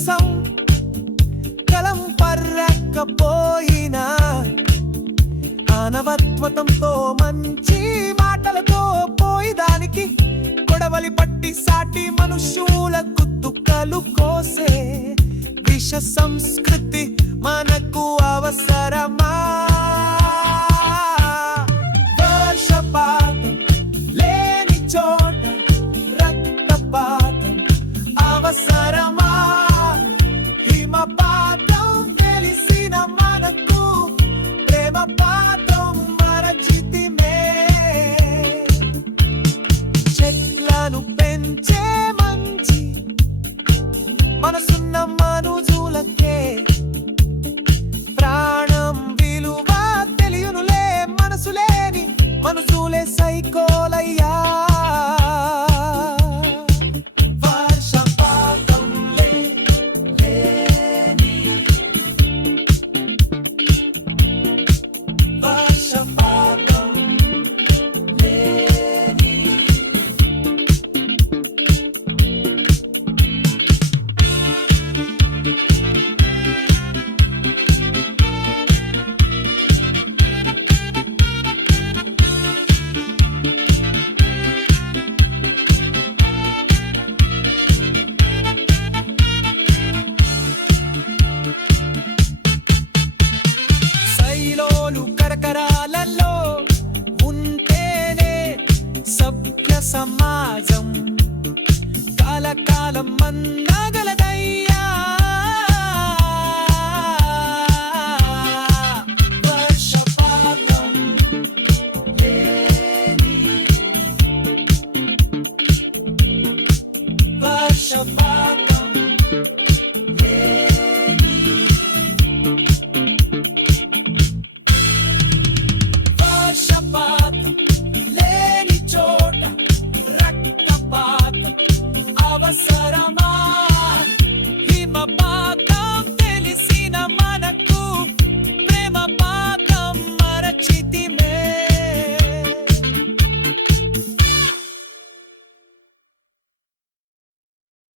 కనీసం కలం పర్రక్కపోయినా మానవత్వతంతో మంచి మాటలతో పోయి దానికి కొడవలి పట్టి సాటి మనుష్యుల గుత్తుకలు కోసే విష సంస్కృతి మనకు అవసరమా? వర్షపాతం లేని చోట రక్తపాతం అవసరమా? హిమపాతం తెలిసిన మనకు ప్రేమపాతం మరచితిమే. చెట్లను పెంచే మంచి మనసున్న మనుజులకే ప్రాణం విలువ తెలియనులే. మనసులేని మనుషులే సైకోలయ్యా.